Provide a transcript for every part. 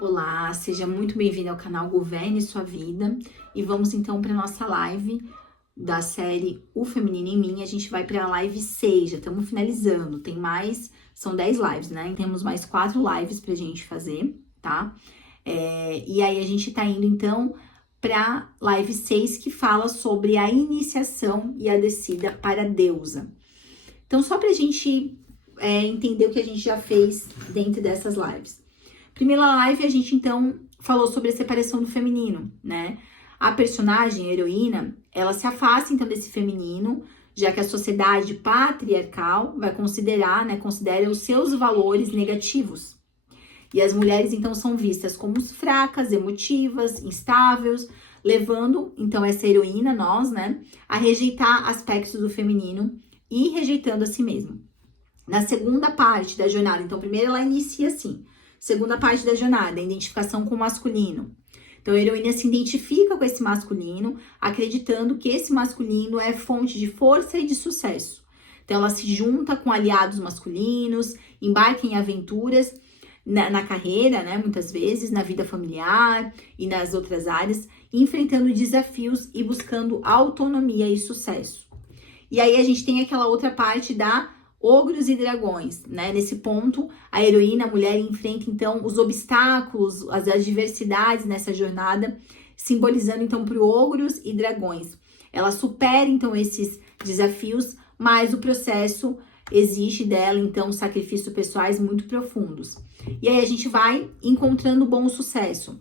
Olá, seja muito bem-vindo ao canal Governe Sua Vida e vamos então para nossa live da série O Feminino em Mim. A gente vai para a live 6, já estamos finalizando, tem mais, são 10 lives, né? Temos mais 4 lives pra gente fazer, tá? E aí a gente tá indo então para live 6 que fala sobre a iniciação e a descida para a deusa. Então só pra gente entender o que a gente já fez dentro dessas lives. Primeira live, a gente, então, falou sobre a separação do feminino, né? A personagem, a heroína, ela se afasta, então, desse feminino, já que a sociedade patriarcal vai considerar, né, considera os seus valores negativos. E as mulheres, então, são vistas como fracas, emotivas, instáveis, levando, então, essa heroína, nós, né, a rejeitar aspectos do feminino e rejeitando a si mesma. Na segunda parte da jornada, então, primeiro ela inicia assim. Segunda parte da jornada, a identificação com o masculino. Então, a heroína se identifica com esse masculino, acreditando que esse masculino é fonte de força e de sucesso. Então, ela se junta com aliados masculinos, embarca em aventuras na carreira, né, muitas vezes, na vida familiar e nas outras áreas, enfrentando desafios e buscando autonomia e sucesso. E aí, a gente tem aquela outra parte da ogros e dragões, né? Nesse ponto, a heroína, a mulher, enfrenta, então, os obstáculos, as adversidades nessa jornada, simbolizando, então, para ogros e dragões. Ela supera, então, esses desafios, mas o processo exige dela, então, sacrifícios pessoais muito profundos. E aí, a gente vai encontrando bom sucesso.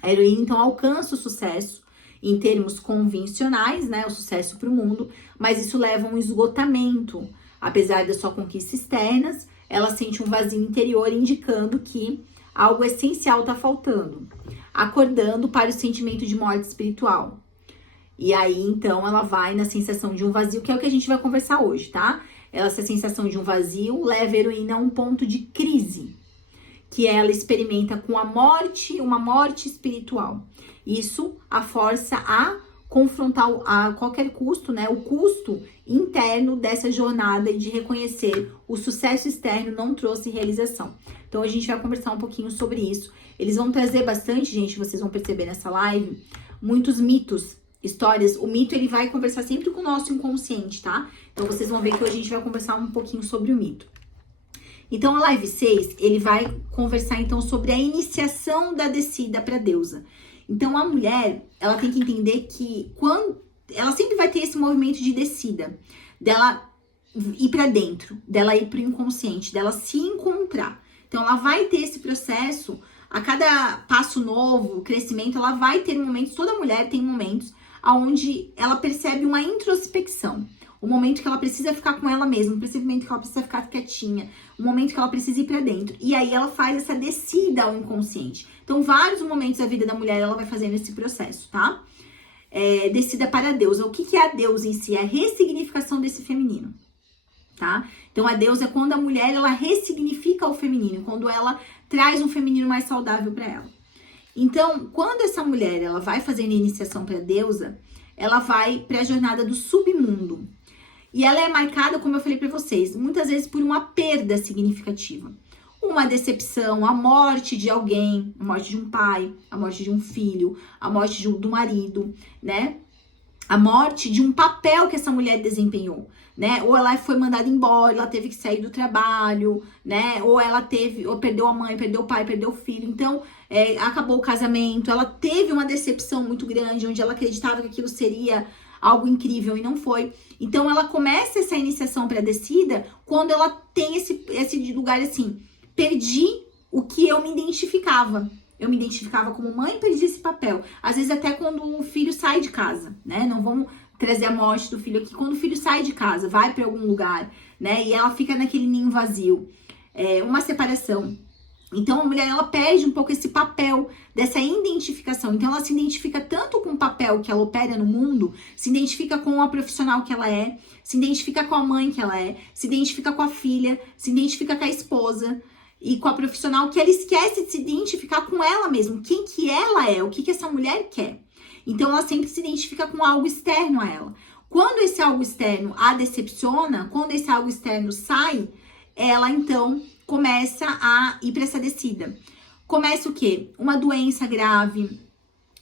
A heroína, então, alcança o sucesso em termos convencionais, né? O sucesso para o mundo, mas isso leva a um esgotamento. Apesar das suas conquistas externas, ela sente um vazio interior indicando que algo essencial está faltando, acordando para o sentimento de morte espiritual. E aí, então, ela vai na sensação de um vazio, que é o que a gente vai conversar hoje, tá? Essa sensação de um vazio leva a heroína a um ponto de crise, que ela experimenta com a morte, uma morte espiritual. Isso a força a confrontar a qualquer custo, né? O custo interno dessa jornada e de reconhecer o sucesso externo não trouxe realização. Então, a gente vai conversar um pouquinho sobre isso. Eles vão trazer bastante, gente, vocês vão perceber nessa live, muitos mitos, histórias. O mito, ele vai conversar sempre com o nosso inconsciente, tá? Então, vocês vão ver que hoje a gente vai conversar um pouquinho sobre o mito. Então, a live 6, ele vai conversar, então, sobre a iniciação da descida para a deusa. Então, a mulher, ela tem que entender que quando ela sempre vai ter esse movimento de descida, dela ir para dentro, dela ir para o inconsciente, dela se encontrar. Então, ela vai ter esse processo, a cada passo novo, crescimento, ela vai ter momentos, toda mulher tem momentos onde ela percebe uma introspecção. O momento que ela precisa ficar com ela mesma, o momento que ela precisa ficar quietinha, o momento que ela precisa ir pra dentro. E aí ela faz essa descida ao inconsciente. Então, vários momentos da vida da mulher ela vai fazendo esse processo, tá? Descida para a deusa. O que é a deusa em si? É a ressignificação desse feminino, tá? Então, a deusa é quando a mulher ela ressignifica o feminino, quando ela traz um feminino mais saudável para ela. Então, quando essa mulher ela vai fazendo a iniciação para a deusa, ela vai para a jornada do submundo. E ela é marcada, como eu falei para vocês, muitas vezes por uma perda significativa. Uma decepção, a morte de alguém, a morte de um pai, a morte de um filho, a morte do marido, né? A morte de um papel que essa mulher desempenhou, né? Ou ela foi mandada embora, ela teve que sair do trabalho, né? Ou ou perdeu a mãe, perdeu o pai, perdeu o filho. Então, acabou o casamento, ela teve uma decepção muito grande, onde ela acreditava que aquilo seria algo incrível e não foi. Então, ela começa essa iniciação para a descida quando ela tem esse lugar assim, perdi o que eu me identificava. Eu me identificava como mãe e perdi esse papel. Às vezes até quando o filho sai de casa, né? Não vamos trazer a morte do filho aqui. Quando o filho sai de casa, vai para algum lugar, né? E ela fica naquele ninho vazio. Uma separação. Então, a mulher, ela perde um pouco esse papel dessa identificação. Então, ela se identifica tanto com o papel que ela opera no mundo, se identifica com a profissional que ela é, se identifica com a mãe que ela é, se identifica com a filha, se identifica com a esposa e com a profissional, que ela esquece de se identificar com ela mesma. Quem que ela é, o que essa mulher quer. Então, ela sempre se identifica com algo externo a ela. Quando esse algo externo a decepciona, quando esse algo externo sai, ela, então, começa a ir para essa descida. Começa o quê? Uma doença grave,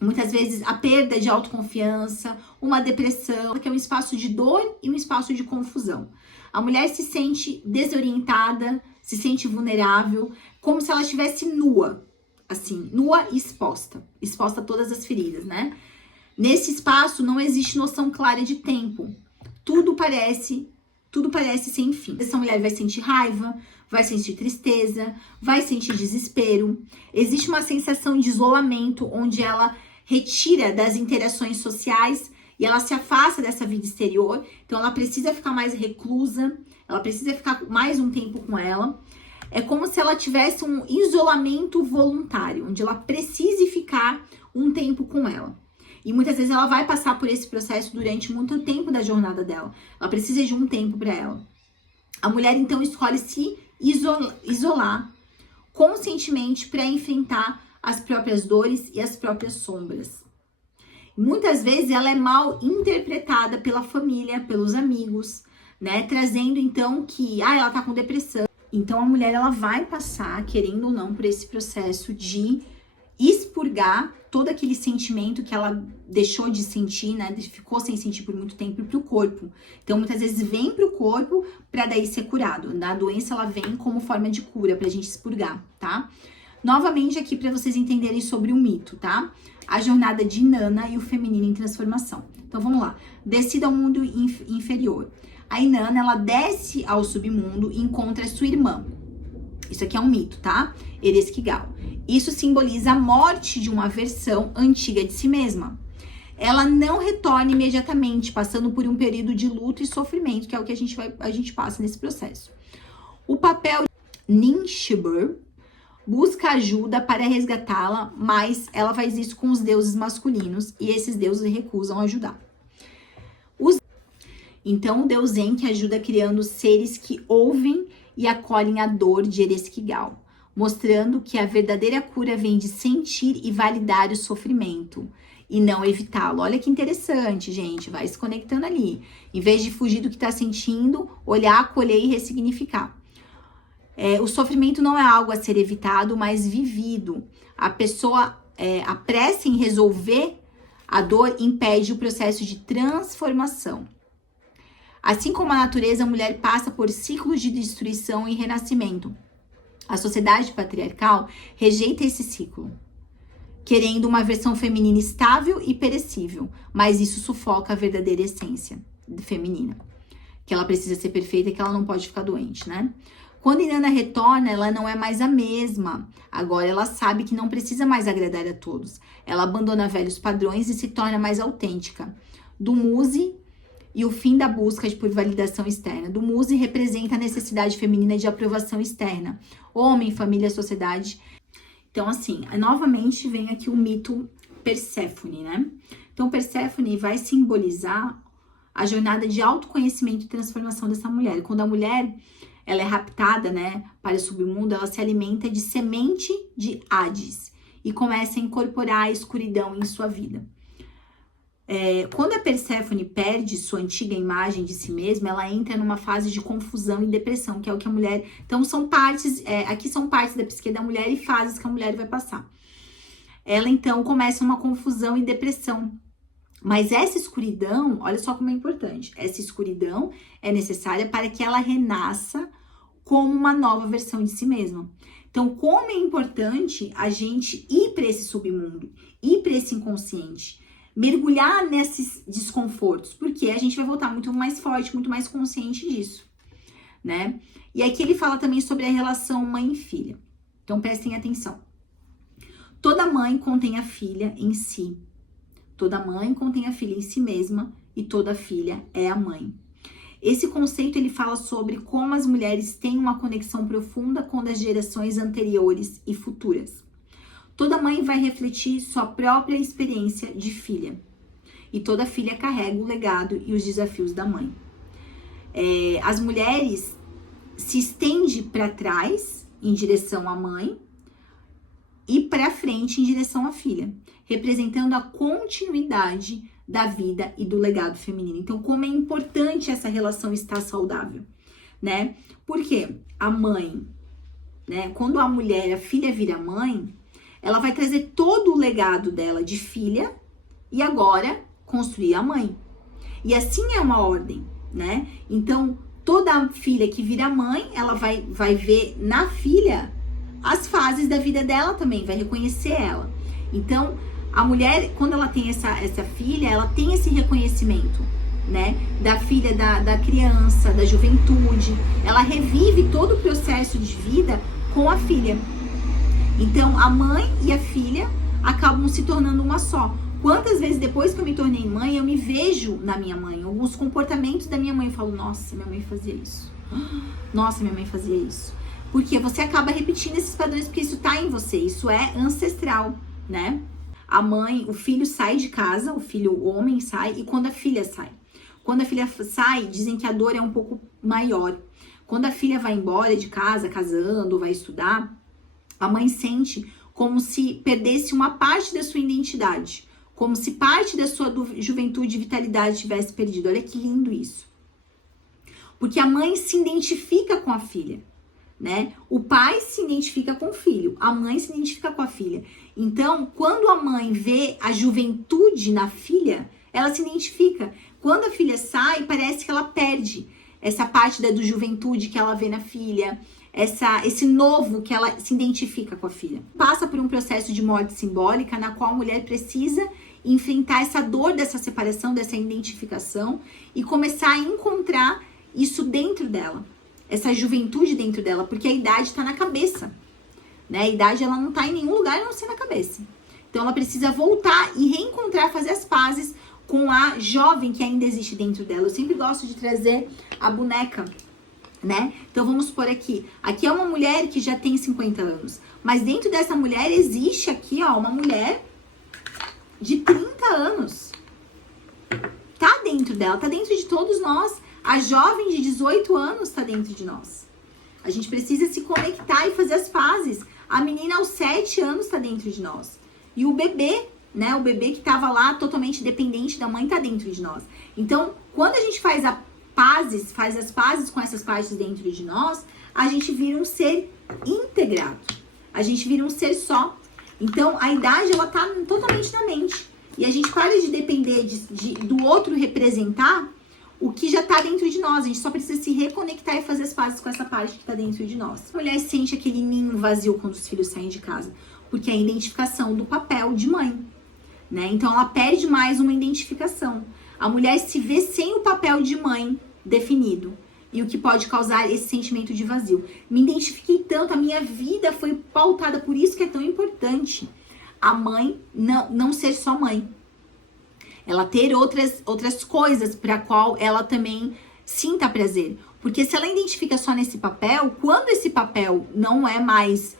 muitas vezes a perda de autoconfiança, uma depressão, que é um espaço de dor e um espaço de confusão. A mulher se sente desorientada, se sente vulnerável, como se ela estivesse nua, assim, nua e exposta a todas as feridas, né? Nesse espaço não existe noção clara de tempo. Tudo parece sem fim. Essa mulher vai sentir raiva, vai sentir tristeza, vai sentir desespero. Existe uma sensação de isolamento, onde ela retira das interações sociais e ela se afasta dessa vida exterior. Então ela precisa ficar mais reclusa, ela precisa ficar mais um tempo com ela. É como se ela tivesse um isolamento voluntário, onde ela precise ficar um tempo com ela. E muitas vezes ela vai passar por esse processo durante muito tempo da jornada dela. Ela precisa de um tempo para ela. A mulher então escolhe se isolar conscientemente para enfrentar as próprias dores e as próprias sombras. Muitas vezes ela é mal interpretada pela família, pelos amigos, né? Trazendo então que ela tá com depressão. Então a mulher ela vai passar, querendo ou não, por esse processo de expurgar todo aquele sentimento que ela deixou de sentir, né? Ficou sem sentir por muito tempo pro corpo. Então, muitas vezes vem pro corpo para daí ser curado. A doença ela vem como forma de cura pra gente expurgar, tá? Novamente aqui para vocês entenderem sobre o mito, tá? A jornada de Inanna e o feminino em transformação. Então, vamos lá. Descida ao mundo inferior. A Inanna, ela desce ao submundo e encontra sua irmã. Isso aqui é um mito, tá? Ereshkigal. Isso simboliza a morte de uma versão antiga de si mesma. Ela não retorna imediatamente, passando por um período de luto e sofrimento, que é o que a gente passa nesse processo. O papel de Ninshubur busca ajuda para resgatá-la, mas ela faz isso com os deuses masculinos e esses deuses recusam ajudar. Então, o deus Enki ajuda criando seres que ouvem e acolhem a dor de Ereshkigal, mostrando que a verdadeira cura vem de sentir e validar o sofrimento e não evitá-lo. Olha que interessante, gente, vai se conectando ali. Em vez de fugir do que está sentindo, olhar, acolher e ressignificar. O sofrimento não é algo a ser evitado, mas vivido. A pessoa, a pressa em resolver a dor impede o processo de transformação. Assim como a natureza, a mulher passa por ciclos de destruição e renascimento. A sociedade patriarcal rejeita esse ciclo, querendo uma versão feminina estável e perecível, mas isso sufoca a verdadeira essência feminina, que ela precisa ser perfeita e que ela não pode ficar doente, né? Quando Inanna retorna, ela não é mais a mesma. Agora ela sabe que não precisa mais agradar a todos. Ela abandona velhos padrões e se torna mais autêntica. Do Muse e o fim da busca por validação externa. Do Muse representa a necessidade feminina de aprovação externa. Homem, família, sociedade. Então, assim, novamente vem aqui o mito Perséfone, né? Então, Perséfone vai simbolizar a jornada de autoconhecimento e transformação dessa mulher. Quando a mulher ela é raptada, né, para o submundo, ela se alimenta de semente de Hades e começa a incorporar a escuridão em sua vida. Quando a Perséfone perde sua antiga imagem de si mesma, ela entra numa fase de confusão e depressão, que é o que a mulher... Então, são partes, aqui são partes da psique da mulher e fases que a mulher vai passar. Ela, então, começa uma confusão e depressão. Mas essa escuridão, olha só como é importante, essa escuridão é necessária para que ela renasça como uma nova versão de si mesma. Então, como é importante a gente ir para esse submundo, ir para esse inconsciente, mergulhar nesses desconfortos, porque a gente vai voltar muito mais forte, muito mais consciente disso, né? E aqui ele fala também sobre a relação mãe e filha. Então, prestem atenção. Toda mãe contém a filha em si. Toda mãe contém a filha em si mesma e toda filha é a mãe. Esse conceito ele fala sobre como as mulheres têm uma conexão profunda com as gerações anteriores e futuras. Toda mãe vai refletir sua própria experiência de filha. E toda filha carrega o legado e os desafios da mãe. As mulheres se estendem para trás em direção à mãe e para frente em direção à filha, representando a continuidade da vida e do legado feminino. Então, como é importante essa relação estar saudável, né? Porque a mãe, né? Quando a mulher, a filha vira mãe, ela vai trazer todo o legado dela de filha e agora construir a mãe. E assim é uma ordem, né? Então, toda filha que vira mãe, ela vai ver na filha as fases da vida dela também, vai reconhecer ela. Então, a mulher, quando ela tem essa filha, ela tem esse reconhecimento, né? Da filha, da criança, da juventude. Ela revive todo o processo de vida com a filha. Então, a mãe e a filha acabam se tornando uma só. Quantas vezes depois que eu me tornei mãe, eu me vejo na minha mãe, alguns comportamentos da minha mãe, eu falo, nossa, minha mãe fazia isso. Nossa, minha mãe fazia isso. Porque você acaba repetindo esses padrões, porque isso tá em você, isso é ancestral, né? A mãe, o filho sai de casa, o filho, o homem sai, e quando a filha sai. Quando a filha sai, dizem que a dor é um pouco maior. Quando a filha vai embora de casa, casando, vai estudar, a mãe sente como se perdesse uma parte da sua identidade. Como se parte da sua juventude e vitalidade tivesse perdido. Olha que lindo isso. Porque a mãe se identifica com a filha, né? O pai se identifica com o filho, a mãe se identifica com a filha. Então, quando a mãe vê a juventude na filha, ela se identifica. Quando a filha sai, parece que ela perde essa parte da juventude que ela vê na filha, esse novo que ela se identifica com a filha. Passa por um processo de morte simbólica na qual a mulher precisa enfrentar essa dor dessa separação, dessa identificação e começar a encontrar isso dentro dela, essa juventude dentro dela, porque a idade está na cabeça, né? A idade ela não está em nenhum lugar a não ser na cabeça. Então ela precisa voltar e reencontrar, fazer as pazes com a jovem que ainda existe dentro dela. Eu sempre gosto de trazer a boneca, né? Então vamos por aqui. Aqui é uma mulher que já tem 50 anos, mas dentro dessa mulher existe aqui, ó, uma mulher de 30 anos. Tá dentro dela, tá dentro de todos nós. A jovem de 18 anos tá dentro de nós. A gente precisa se conectar e fazer as pazes. A menina aos 7 anos tá dentro de nós. E o bebê, né? O bebê que tava lá totalmente dependente da mãe tá dentro de nós. Então, quando a gente faz as pazes com essas partes dentro de nós, a gente vira um ser integrado. A gente vira um ser só. Então, a idade, ela tá totalmente na mente. E a gente para de depender do outro representar o que já tá dentro de nós. A gente só precisa se reconectar e fazer as pazes com essa parte que tá dentro de nós. A mulher sente aquele ninho vazio quando os filhos saem de casa, porque é a identificação do papel de mãe, né? Então, ela perde mais uma identificação. A mulher se vê sem o papel de mãe definido. E o que pode causar esse sentimento de vazio. Me identifiquei tanto, a minha vida foi pautada, por isso que é tão importante a mãe não ser só mãe. Ela ter outras coisas para qual ela também sinta prazer. Porque se ela identifica só nesse papel, quando esse papel não é mais,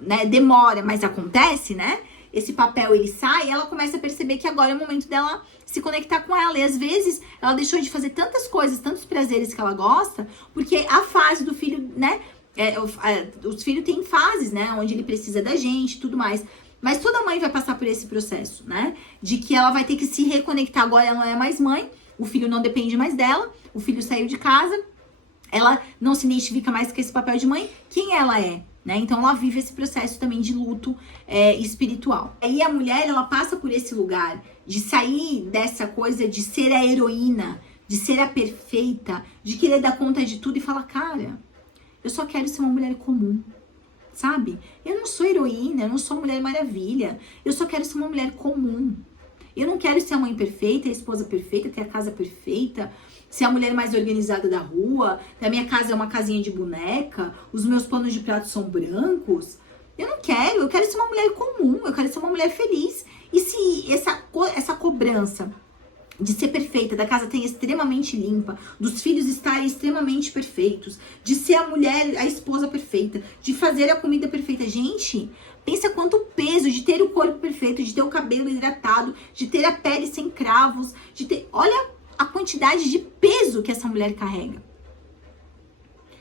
né, demora, mas acontece, né? Esse papel ele sai, ela começa a perceber que agora é o momento dela se conectar com ela. E às vezes ela deixou de fazer tantas coisas, tantos prazeres que ela gosta, porque a fase do filho, né? Os filhos têm fases, né? Onde ele precisa da gente e tudo mais. Mas toda mãe vai passar por esse processo, né? De que ela vai ter que se reconectar. Agora ela não é mais mãe, o filho não depende mais dela, o filho saiu de casa, ela não se identifica mais com esse papel de mãe. Quem ela é? Né? Então ela vive esse processo também de luto espiritual. Aí a mulher, ela passa por esse lugar de sair dessa coisa de ser a heroína, de ser a perfeita, de querer dar conta de tudo e falar, cara, eu só quero ser uma mulher comum, sabe? Eu não sou heroína, eu não sou mulher maravilha, eu só quero ser uma mulher comum. Eu não quero ser a mãe perfeita, a esposa perfeita, ter a casa perfeita, ser a mulher mais organizada da rua, a minha casa é uma casinha de boneca, os meus panos de prato são brancos. Eu quero ser uma mulher comum, eu quero ser uma mulher feliz. E se essa cobrança de ser perfeita, da casa ter extremamente limpa, dos filhos estarem extremamente perfeitos, de ser a mulher, a esposa perfeita, de fazer a comida perfeita. Gente, pensa quanto peso de ter o corpo perfeito, de ter o cabelo hidratado, de ter a pele sem cravos, de ter... Olha a quantidade de peso que essa mulher carrega.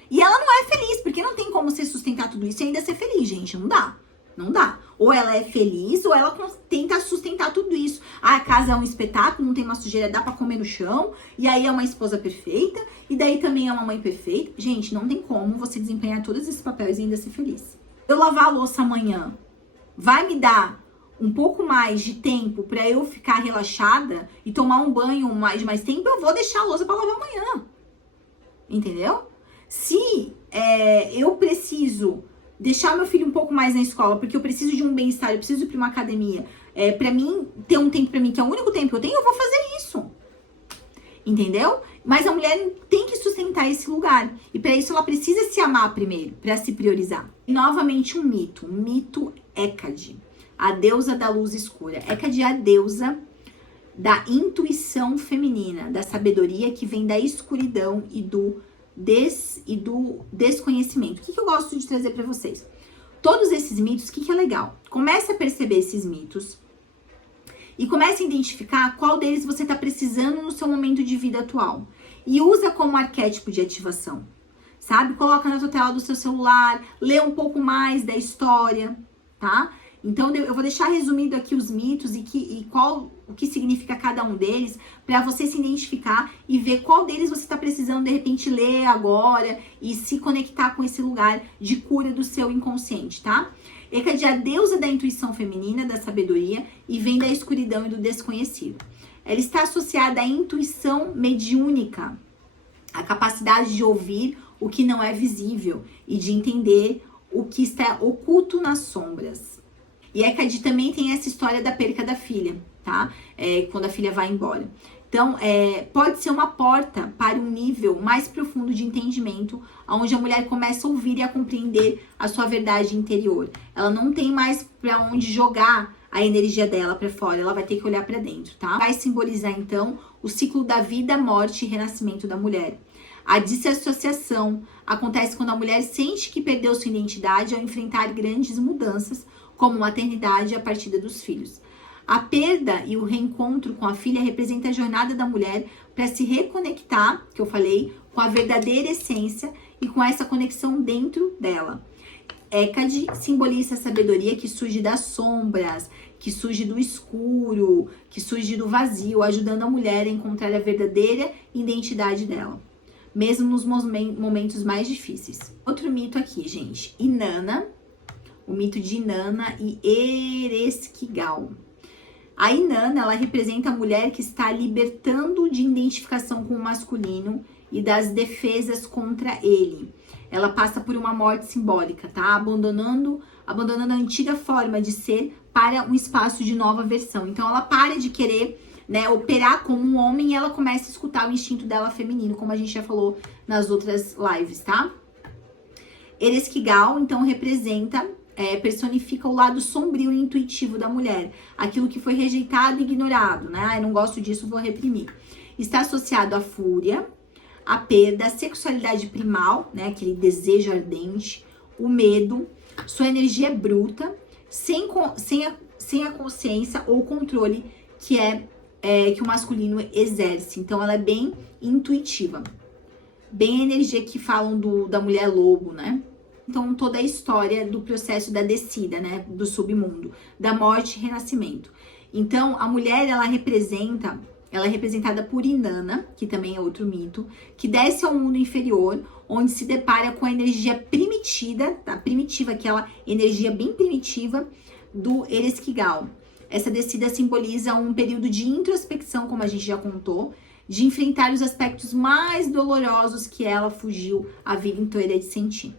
E ela não é feliz, porque não tem como você sustentar tudo isso e ainda ser feliz, gente. Não dá. Não dá. Ou ela é feliz, ou ela tenta sustentar tudo isso. Ah, a casa é um espetáculo, não tem uma sujeira, dá pra comer no chão. E aí é uma esposa perfeita. E daí também é uma mãe perfeita. Gente, não tem como você desempenhar todos esses papéis e ainda ser feliz. Eu lavar a louça amanhã, vai me dar um pouco mais de tempo para eu ficar relaxada e tomar um banho mais tempo, eu vou deixar a louça para lavar amanhã. Entendeu? Se eu preciso deixar meu filho um pouco mais na escola, porque eu preciso de um bem-estar, eu preciso ir para uma academia, para mim ter um tempo para mim, que é o único tempo que eu tenho, eu vou fazer isso. Entendeu? Mas a mulher tem que sustentar esse lugar. E para isso ela precisa se amar primeiro, para se priorizar. E novamente um mito Hécate, a deusa da luz escura. Hécate é a deusa da intuição feminina, da sabedoria que vem da escuridão e do desconhecimento. O que eu gosto de trazer para vocês? Todos esses mitos, o que é legal? Comece a perceber esses mitos e comece a identificar qual deles você está precisando no seu momento de vida atual. E usa como arquétipo de ativação, sabe? Coloca na tela do seu celular, lê um pouco mais da história, tá? Então, eu vou deixar resumido aqui os mitos e o que significa cada um deles, para você se identificar e ver qual deles você está precisando, de repente, ler agora e se conectar com esse lugar de cura do seu inconsciente, tá? Hécate é a deusa da intuição feminina, da sabedoria, e vem da escuridão e do desconhecido. Ela está associada à intuição mediúnica, a capacidade de ouvir o que não é visível e de entender o que está oculto nas sombras. E Hécate também tem essa história da perca da filha, tá? Quando a filha vai embora. Então, pode ser uma porta para um nível mais profundo de entendimento, onde a mulher começa a ouvir e a compreender a sua verdade interior. Ela não tem mais para onde jogar a energia dela para fora, ela vai ter que olhar para dentro, tá? Vai simbolizar, então, o ciclo da vida, morte e renascimento da mulher. A dissociação acontece quando a mulher sente que perdeu sua identidade ao enfrentar grandes mudanças, como maternidade e a partida dos filhos. A perda e o reencontro com a filha representa a jornada da mulher para se reconectar, que eu falei, com a verdadeira essência e com essa conexão dentro dela. Hécate simboliza a sabedoria que surge das sombras, que surge do escuro, que surge do vazio, ajudando a mulher a encontrar a verdadeira identidade dela, mesmo nos momentos mais difíceis. Outro mito aqui, gente, Inanna, o mito de Inanna e Ereshkigal. A Inanna, ela representa a mulher que está libertando de identificação com o masculino e das defesas contra ele. Ela passa por uma morte simbólica, tá? Abandonando a antiga forma de ser para um espaço de nova versão. Então, ela para de querer, né, operar como um homem e ela começa a escutar o instinto dela feminino, como a gente já falou nas outras lives, tá? Ereshkigal, então, personifica o lado sombrio e intuitivo da mulher. Aquilo que foi rejeitado e ignorado, né? Eu não gosto disso, vou reprimir. Está associado à fúria, a perda, a sexualidade primal, né, aquele desejo ardente, o medo, sua energia é bruta, sem a consciência ou controle que o masculino exerce. Então, ela é bem intuitiva, bem a energia que falam da mulher lobo, né? Então, toda a história do processo da descida, né, do submundo, da morte e renascimento. Então, a mulher, ela é representada por Inanna, que também é outro mito, que desce ao mundo inferior, onde se depara com a energia primitiva, aquela energia bem primitiva do Ereshkigal. Essa descida simboliza um período de introspecção, como a gente já contou, de enfrentar os aspectos mais dolorosos que ela fugiu a vida inteira de sentir.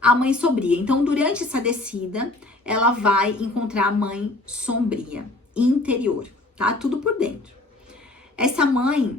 A mãe sombria. Então, durante essa descida, ela vai encontrar a mãe sombria, interior. Tá? Tudo por dentro. Essa mãe,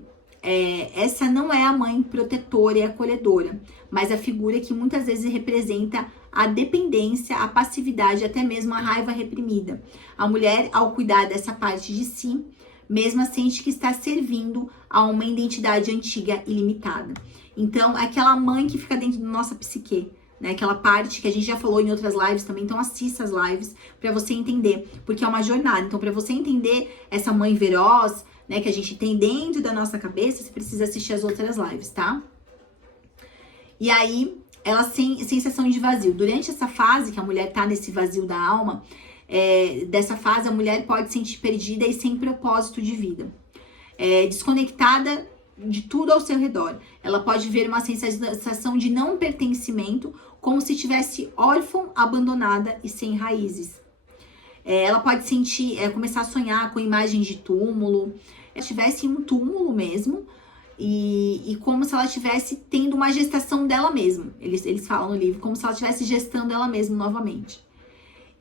essa não é a mãe protetora e acolhedora, mas a figura que muitas vezes representa a dependência, a passividade, até mesmo a raiva reprimida. A mulher, ao cuidar dessa parte de si, mesma sente que está servindo a uma identidade antiga e limitada. Então, aquela mãe que fica dentro da nossa psique, né? Aquela parte que a gente já falou em outras lives também, então assista as lives para você entender, porque é uma jornada. Então, para você entender essa mãe feroz, né, que a gente tem dentro da nossa cabeça, você precisa assistir as outras lives, tá? E aí, ela tem sensação de vazio. Durante essa fase que a mulher tá nesse vazio da alma, dessa fase a mulher pode se sentir perdida e sem propósito de vida, desconectada de tudo ao seu redor. Ela pode ver uma sensação de não pertencimento, como se estivesse órfã, abandonada e sem raízes. Ela pode sentir, começar a sonhar com imagens de túmulo, se estivesse em um túmulo mesmo, e como se ela estivesse tendo uma gestação dela mesma. Eles falam no livro, como se ela estivesse gestando ela mesma novamente.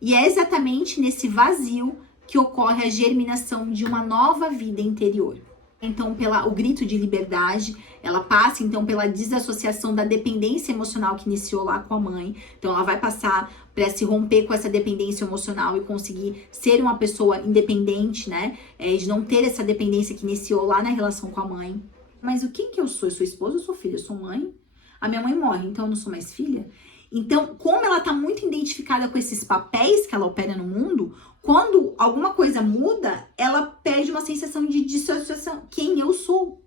E é exatamente nesse vazio que ocorre a germinação de uma nova vida interior. Então, o grito de liberdade, ela passa, então, pela desassociação da dependência emocional que iniciou lá com a mãe. Então, ela vai passar para se romper com essa dependência emocional e conseguir ser uma pessoa independente, né? De não ter essa dependência que iniciou lá na relação com a mãe. Mas o que eu sou? Eu sou esposa, eu sou filha, eu sou mãe? A minha mãe morre, então eu não sou mais filha? Então, como ela tá muito identificada com esses papéis que ela opera no mundo, quando alguma coisa muda, ela perde uma sensação de dissociação. Quem eu sou?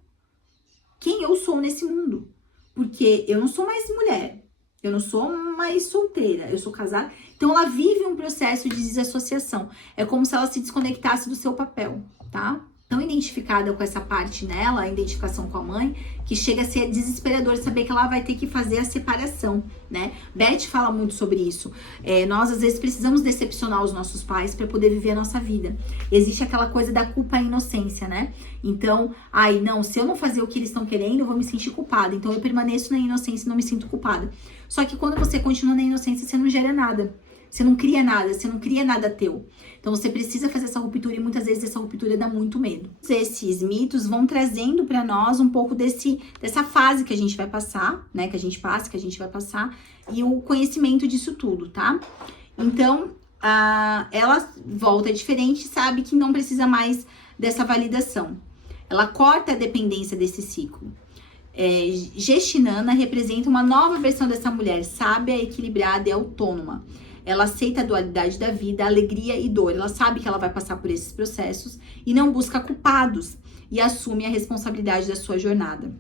Quem eu sou nesse mundo? Porque eu não sou mais mulher, eu não sou mais solteira, eu sou casada. Então, ela vive um processo de desassociação. É como se ela se desconectasse do seu papel, tá? Tão identificada com essa parte nela, a identificação com a mãe, que chega a ser desesperador saber que ela vai ter que fazer a separação, né? Beth fala muito sobre isso. Nós, às vezes, precisamos decepcionar os nossos pais para poder viver a nossa vida. Existe aquela coisa da culpa e inocência, né? Então, não, se eu não fazer o que eles estão querendo, eu vou me sentir culpada. Então, eu permaneço na inocência e não me sinto culpada. Só que quando você continua na inocência, você não gera nada. Você não cria nada, você não cria nada teu. Então você precisa fazer essa ruptura e muitas vezes essa ruptura dá muito medo. Esses mitos vão trazendo para nós um pouco dessa fase que a gente vai passar, né? Que a gente vai passar e o conhecimento disso tudo, tá? Então, ela volta diferente, sabe que não precisa mais dessa validação. Ela corta a dependência desse ciclo. Gestinana representa uma nova versão dessa mulher, sábia, equilibrada e autônoma. Ela aceita a dualidade da vida, alegria e dor. Ela sabe que ela vai passar por esses processos e não busca culpados e assume a responsabilidade da sua jornada.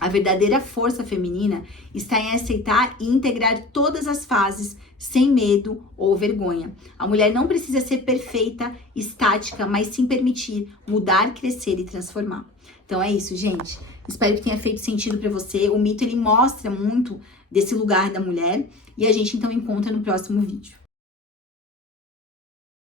A verdadeira força feminina está em aceitar e integrar todas as fases sem medo ou vergonha. A mulher não precisa ser perfeita, estática, mas sim permitir mudar, crescer e transformar. Então é isso, gente. Espero que tenha feito sentido para você. O mito, ele mostra muito desse lugar da mulher e a gente então encontra no próximo vídeo.